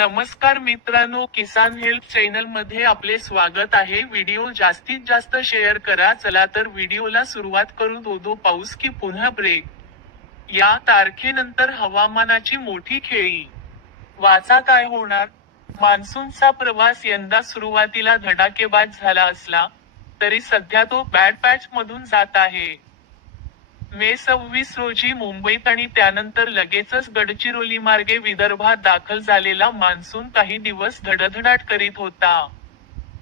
नमस्कार मित्रांनो किसान हेल्प चॅनलमध्ये आपले स्वागत आहे. व्हिडिओ जास्तीत जास्त शेअर करा. चला तर व्हिडिओला सुरुवात करू. दो दो पाऊस की पुन्हा ब्रेक या तारखेनंतर हवामानाची मोठी खेळी. वाचा काय होणार? मान्सूनचा प्रवास यंदा सुरुवातीला धडाकेबाज झाला असला तरी सध्या तो बॅड पॅच मधून जात आहे. मे सव्वीस रोजी मुंबईत आणि त्यानंतर लगेचच गडचिरोली मार्गे विदर्भात दाखल झालेला मान्सून काही दिवस धडधडाट करीत होता.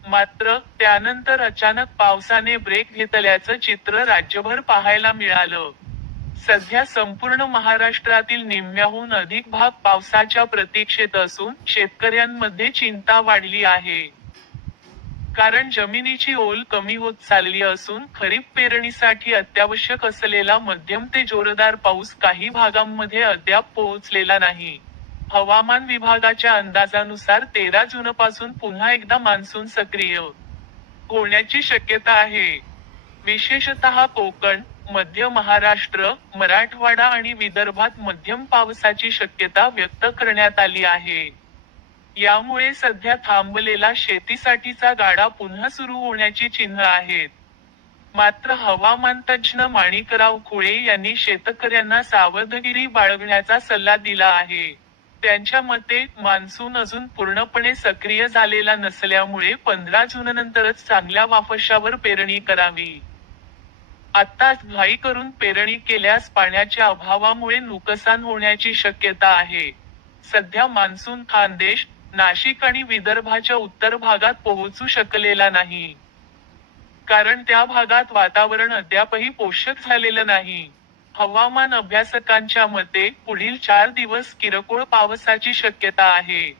मात्र त्यानंतर अचानक पावसाने ब्रेक घेतल्याचं चित्र राज्यभर पाहायला मिळालं. सध्या संपूर्ण महाराष्ट्रातील निम्म्याहून अधिक भाग पावसाच्या प्रतीक्षेत असून शेतकऱ्यांमध्ये चिंता वाढली आहे. कारण जमिनीची ओल कमी होत चालली असून खरीप पेरणीसाठी अत्यावश्यक असलेला मध्यम ते जोरदार पाऊस काही भागांमध्ये अद्याप पोहोचलेला नाही. हवामान विभागाच्या अंदाजानुसार तेरा जून पासून पुन्हा एकदा मान्सून सक्रिय. होण्याची शक्यता आहे? विशेषतः कोकण मध्य महाराष्ट्र मराठवाडा आणि विदर्भात मध्यम पावसाची शक्यता व्यक्त करण्यात आली आहे. यामुळे सध्या थांबलेला शेतीसाठीचा गाडा पुन्हा सुरू होण्याची चिन्ह आहेत. मात्र हवामान तज्ज्ञ माणिकराव खुळे यांनी शेतकऱ्यांना सावधगिरी बाळगण्याचा सल्ला दिला आहे. त्यांच्या मते मान्सून अजून पूर्णपणे सक्रिय झालेला नसल्यामुळे पंधरा जून नंतरच चांगल्या वाफशावर पेरणी करावी. आत्ताच घाई करून पेरणी केल्यास पाण्याच्या अभावामुळे नुकसान होण्याची शक्यता आहे. सध्या मान्सून खानदेश नाशिक आणि विदर्भाच्या उत्तर भागात पोहोचू शकलेला नाही. कारण त्या भागात वातावरण अद्यापही पोषक झालेलं नाही. हवामान अभ्यासकांच्या मते पुढील चार दिवस किरकोळ पावसाची शक्यता आहे.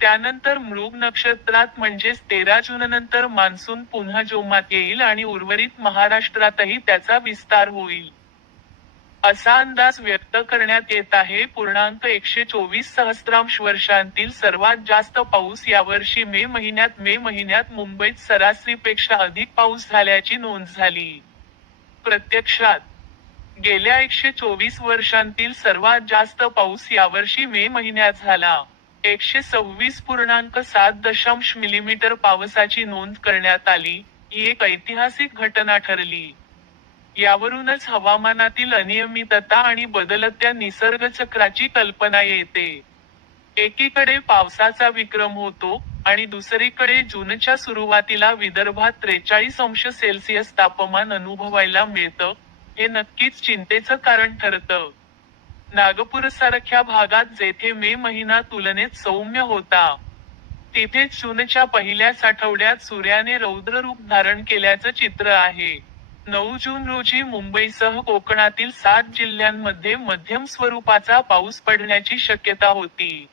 त्यानंतर मृग नक्षत्रात म्हणजेच तेरा जून नंतर मान्सून पुन्हा जोमात येईल आणि उर्वरित महाराष्ट्रातही त्याचा विस्तार होईल. असा अंदाज व्यक्त करण्यात येत आहे. पूर्णांक एकशे चोवीस सहस्रांश वर्षांतील सर्वात जास्त पाऊस यावर्षी मे महिन्यात मे महिन्यात मुंबईत सरासरीपेक्षा अधिक पाऊस झाल्याची नोंद झाली. प्रत्यक्षात गेल्या एकशे चोवीस वर्षांतील सर्वात जास्त पाऊस यावर्षी मे महिन्यात झाला. एकशे सव्वीस पूर्णांक सात दशांश मिलीमीटर पावसाची नोंद करण्यात आली. ही एक ऐतिहासिक घटना ठरली. यावरूनच हवामानातील अनियमितता आणि बदलत्या निसर्ग चक्राची कल्पना येते. एकीकडे पावसाचा विक्रम होतो आणि दुसरीकडे जूनच्या सुरुवातीला विदर्भात त्रेचाळीस अंश सेल्सिअस तापमान अनुभवायला मिळतं हे नक्कीच चिंतेचं कारण ठरतं. नागपूर सारख्या भागात जेथे मे महिना तुलनेत सौम्य होता तिथेच जूनच्या पहिल्याच आठवड्यात सूर्याने रौद्र रूप धारण केल्याचं चित्र आहे. नऊ जून रोजी मुंबईसह कोकणातील सात जिल्ह्यांमध्ये मध्यम स्वरूपाचा पाऊस पडण्याची शक्यता होती.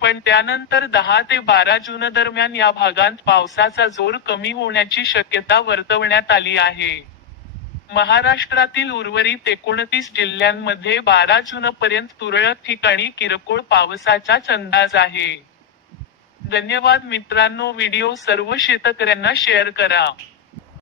पण त्यानंतर दहा ते बारा जून दरम्यान या भागांत पावसाचा जोर कमी होण्याची शक्यता वर्तवण्यात आली आहे. महाराष्ट्रातील उर्वरित एकोणतीस जिल्ह्यांमध्ये बारा जून पर्यंत तुरळक ठिकाणी किरकोळ पावसाचाच अंदाज आहे. धन्यवाद मित्रांनो व्हिडिओ सर्व शेतकऱ्यांना शेअर करा.